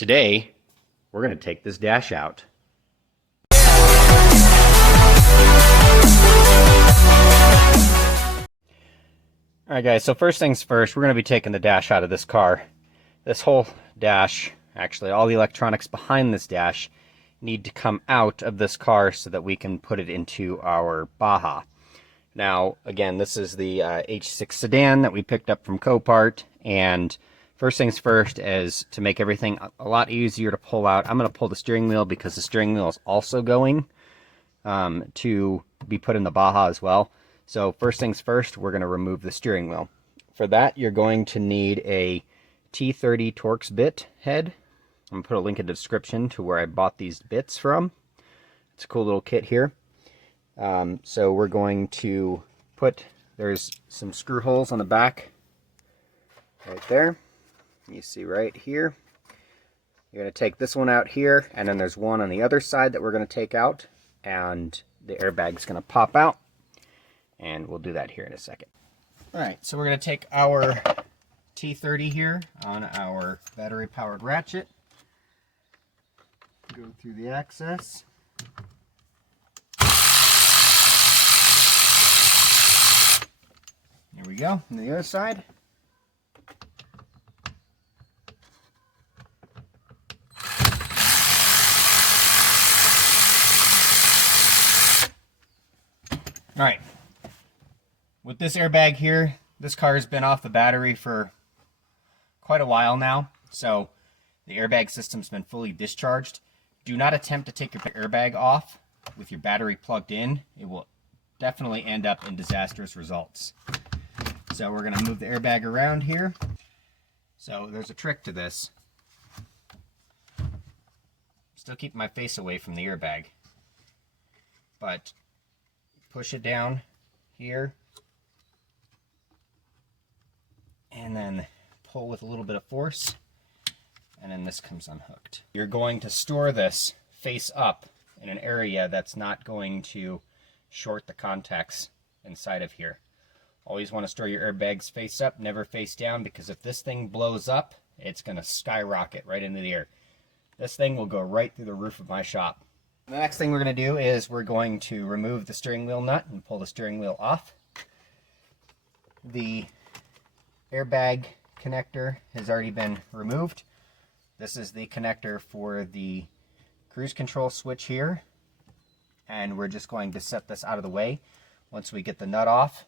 Today, we're going to take this dash out. Alright guys, so first things first, we're going to be taking the dash out of this car. This whole dash, actually all the electronics behind this dash, need to come out of this car so that we can put it into our Baja. Now, again, this is the H6 sedan that we picked up from Copart, and first things first is to make everything a lot easier to pull out. I'm going to pull the steering wheel because the steering wheel is also going to be put in the Baja as well. So first things first, we're going to remove the steering wheel. For that, you're going to need a T30 Torx bit head. I'm going to put a link in the description to where I bought these bits from. It's a cool little kit here. So we're going to there's some screw holes on the back right there. You see right here. You're going to take this one out here, and then there's one on the other side that we're going to take out, and the airbag's going to pop out, and we'll do that here in a second. Alright, so we're going to take our T30 here on our battery powered ratchet, go through the access. There we go. And the other side. All right. With this airbag here, this car has been off the battery for quite a while now, so the airbag system's been fully discharged. Do not attempt to take your airbag off with your battery plugged in. It will definitely end up in disastrous results. So we're going to move the airbag around here. So there's a trick to this. Still keep my face away from the airbag. But push it down here. And then pull with a little bit of force. And then this comes unhooked. You're going to store this face up in an area that's not going to short the contacts inside of here. Always want to store your airbags face up, never face down, because if this thing blows up, it's going to skyrocket right into the air. This thing will go right through the roof of my shop. The next thing we're going to do is we're going to remove the steering wheel nut and pull the steering wheel off. The airbag connector has already been removed. This is the connector for the cruise control switch here, and we're just going to set this out of the way. Once we get the nut off,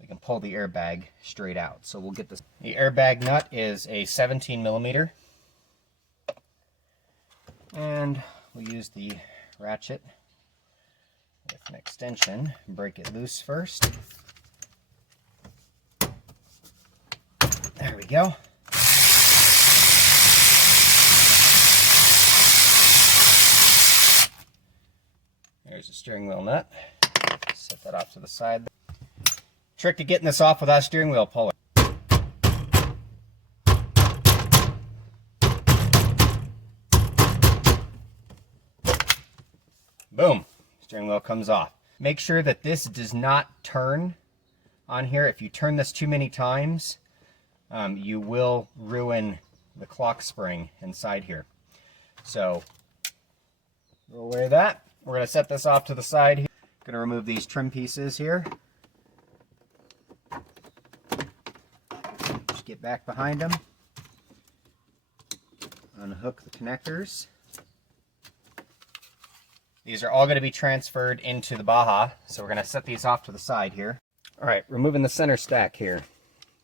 we can pull the airbag straight out. So we'll get this. The airbag nut is a 17 millimeter, and we'll use the ratchet with an extension and break it loose first. There we go. There's the steering wheel nut. Set that off to the side. Trick to getting this off without a steering wheel puller. Boom. Steering wheel comes off. Make sure that this does not turn on here. If you turn this too many times, you will ruin the clock spring inside here. So, we're aware of that. We're going to set this off to the side here. Going to remove these trim pieces here. Just get back behind them. Unhook the connectors. These are all going to be transferred into the Baja, so we're going to set these off to the side here. Alright, removing the center stack here.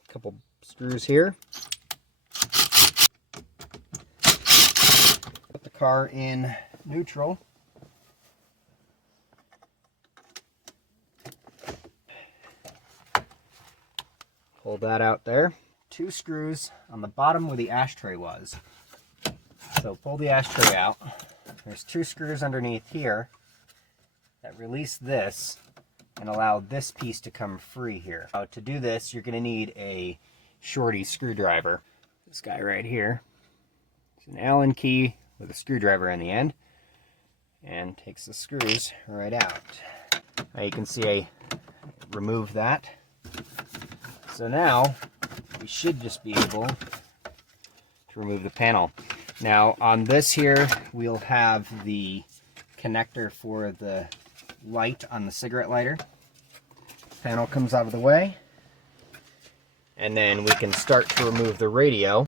A couple screws here. Put the car in neutral. Pull that out there. 2 screws on the bottom where the ashtray was. So pull the ashtray out. There's 2 screws underneath here that release this and allow this piece to come free here. To do this, you're going to need a shorty screwdriver. This guy right here. It's an Allen key with a screwdriver in the end, and takes the screws right out. Now you can see I removed that. So now we should just be able to remove the panel. Now on this here, we'll have the connector for the light on the cigarette lighter. Panel comes out of the way. And then we can start to remove the radio.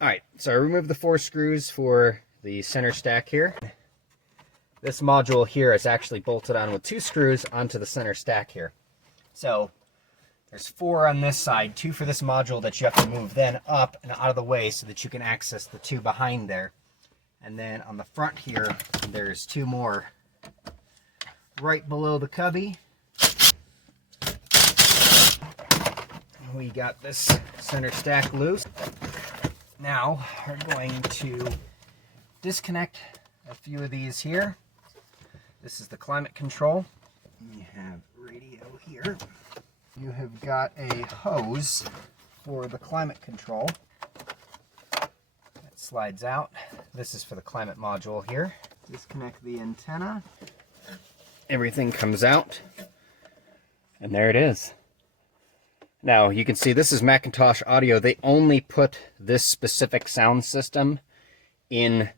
Alright, so I removed the 4 screws for the center stack here. This module here is actually bolted on with 2 screws onto the center stack here. So there's 4 on this side, 2 for this module that you have to move then up and out of the way so that you can access the 2 behind there. And then on the front here, there's 2 more right below the cubby. We got this center stack loose. Now we're going to disconnect a few of these here. This is the climate control. You have radio here. You have got a hose for the climate control. That slides out. This is for the climate module here. Disconnect the antenna. Everything comes out. And there it is. Now, you can see this is Macintosh Audio. They only put this specific sound system in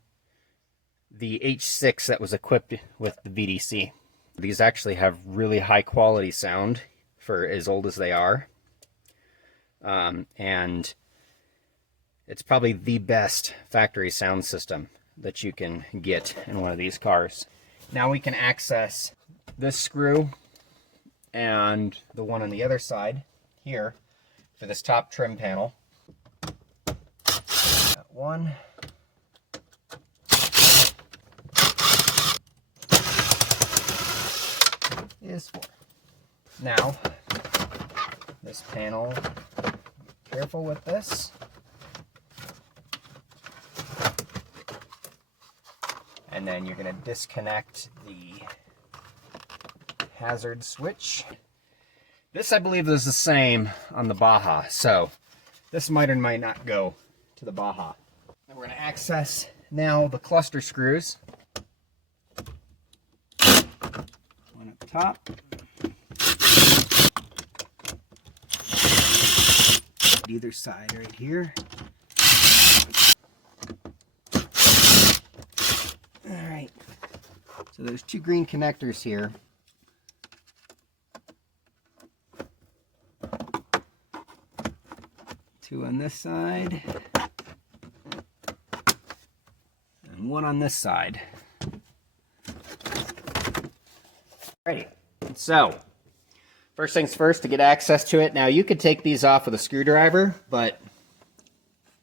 the H6 that was equipped with the VDC. These actually have really high quality sound for as old as they are. And it's probably the best factory sound system that you can get in one of these cars. Now we can access this screw and the one on the other side here for this top trim panel. Got 1. Is 4. Now, this panel, be careful with this. And then you're going to disconnect the hazard switch. This, I believe, is the same on the Baja, so this might or might not go to the Baja. And we're going to access now the cluster screws. One at the top. Either side right here. Alright, so there's 2 green connectors here. Two on this side, and 1 on this side. Alrighty, so first things first, to get access to it. Now you could take these off with a screwdriver, but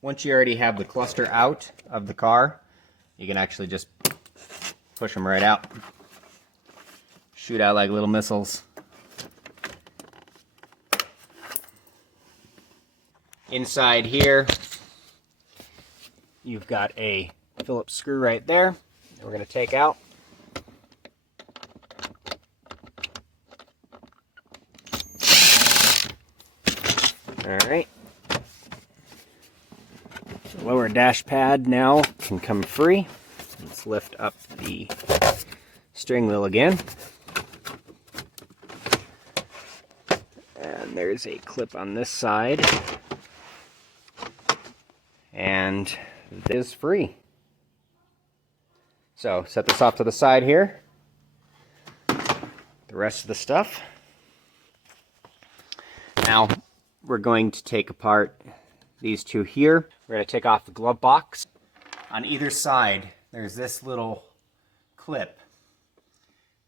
once you already have the cluster out of the car, you can actually just push them right out. Shoot out like little missiles. Inside here, you've got a Phillips screw right there that we're going to take out. Alright. The lower dash pad now can come free. Let's lift up the steering wheel again. And there's a clip on this side. And it is free. So set this off to the side here. The rest of the stuff. Now we're going to take apart these 2 here. We're going to take off the glove box. On either side there's this little clip.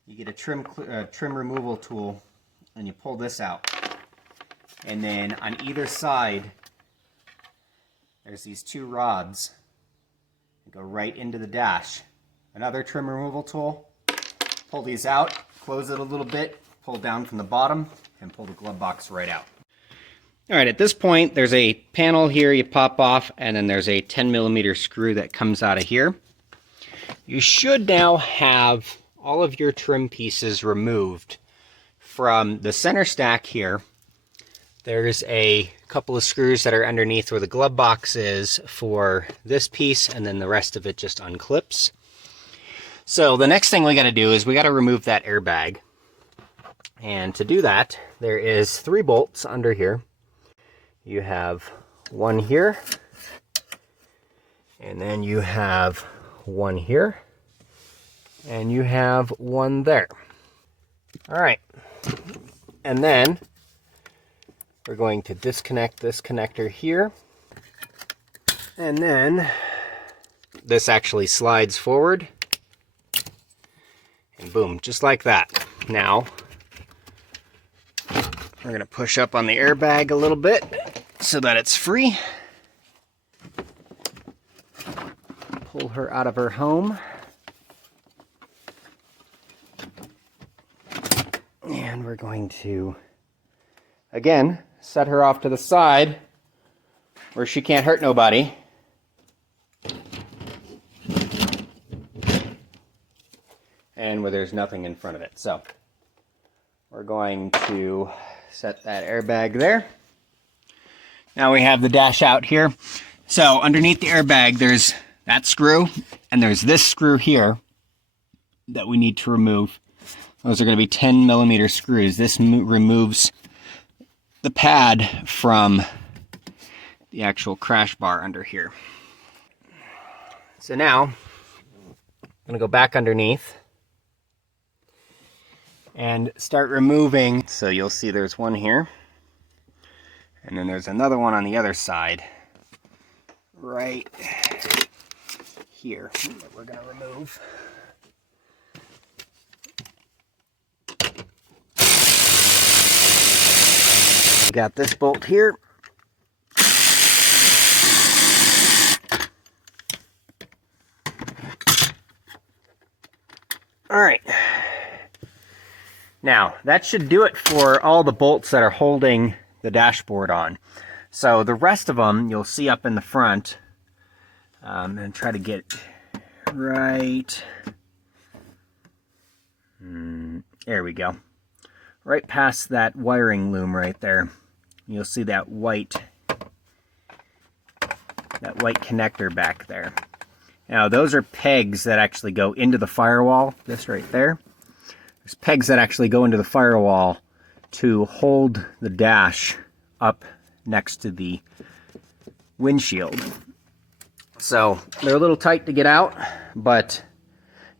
You get a trim removal tool and you pull this out. And then on either side there's these 2 rods that go right into the dash. Another trim removal tool. Pull these out, close it a little bit, pull down from the bottom, and pull the glove box right out. Alright, at this point there's a panel here you pop off, and then there's a 10mm screw that comes out of here. You should now have all of your trim pieces removed from the center stack here. There's a couple of screws that are underneath where the glove box is for this piece, and then the rest of it just unclips. So the next thing we got to do is we got to remove that airbag. And to do that, there is 3 bolts under here. You have one here, And then you have one here, and you have one there. All right, and then we're going to disconnect this connector here, and then this actually slides forward, and boom, just like that. Now, we're gonna push up on the airbag a little bit so that it's free. Pull her out of her home. And we're going to, again, set her off to the side where she can't hurt nobody. And where there's nothing in front of it. So we're going to set that airbag there. Now we have the dash out here. So underneath the airbag, there's that screw, and there's this screw here that we need to remove. Those are going to be 10mm screws. This removes the pad from the actual crash bar under here. So now, I'm going to go back underneath and start removing. So you'll see there's one here, and then there's another one on the other side, right here, that we're going to remove. Got this bolt here. All right. Now, that should do it for all the bolts that are holding the dashboard on. So the rest of them you'll see up in the front. And try to get right. There we go. Right past that wiring loom right there. You'll see that white connector back there. Now those are pegs that actually go into the firewall. This right there. There's pegs that actually go into the firewall to hold the dash up next to the windshield. So they're a little tight to get out, but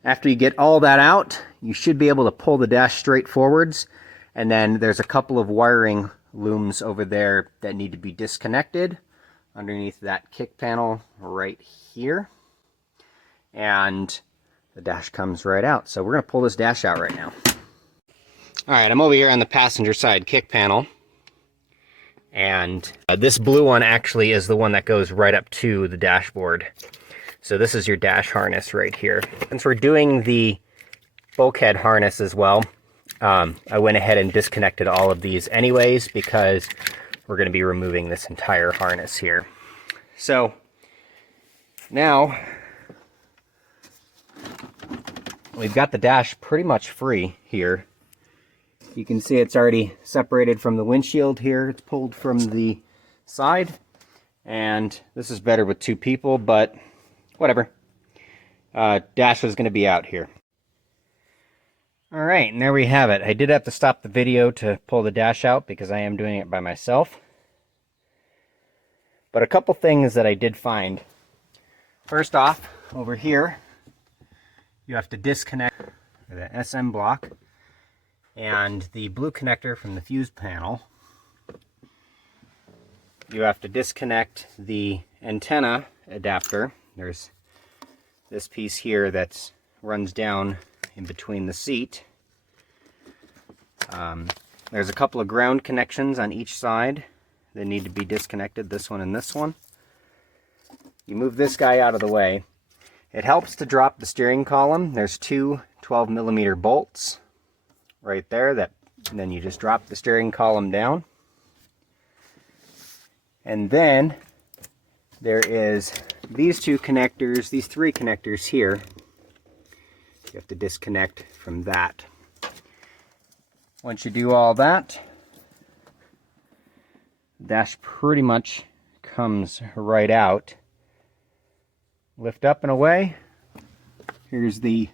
after you get all that out, you should be able to pull the dash straight forwards. And then there's a couple of wiring looms over there that need to be disconnected underneath that kick panel right here. And the dash comes right out. So we're going to pull this dash out right now. All right, I'm over here on the passenger side kick panel. And this blue one actually is the one that goes right up to the dashboard. So this is your dash harness right here. Since we're doing the bulkhead harness as well, I went ahead and disconnected all of these anyways because we're going to be removing this entire harness here. So now we've got the dash pretty much free here. You can see it's already separated from the windshield here. It's pulled from the side, and this is better with two people, but whatever. Dash is going to be out here. All right, and there we have it. I did have to stop the video to pull the dash out because I am doing it by myself. But a couple things that I did find. First off, over here, you have to disconnect the SM block and the blue connector from the fuse panel. You have to disconnect the antenna adapter. There's this piece here that runs down in between the seat. There's a couple of ground connections on each side that need to be disconnected, this one and this one. You move this guy out of the way. It helps to drop the steering column. There's two 12mm bolts right there, and then you just drop the steering column down. And then there is these two connectors, these three connectors here. You have to disconnect from that. Once you do all that, the dash pretty much comes right out. Lift up and away. Here's the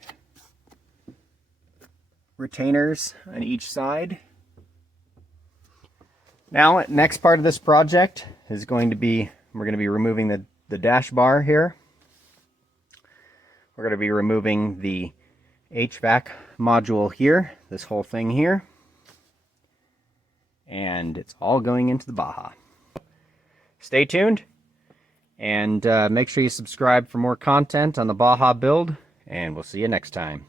retainers on each side. Now, next part of this project is going to be, we're going to be removing the dash bar here. We're going to be removing the HVAC module here, this whole thing here, and it's all going into the Baja. Stay tuned, and make sure you subscribe for more content on the Baja build, and we'll see you next time.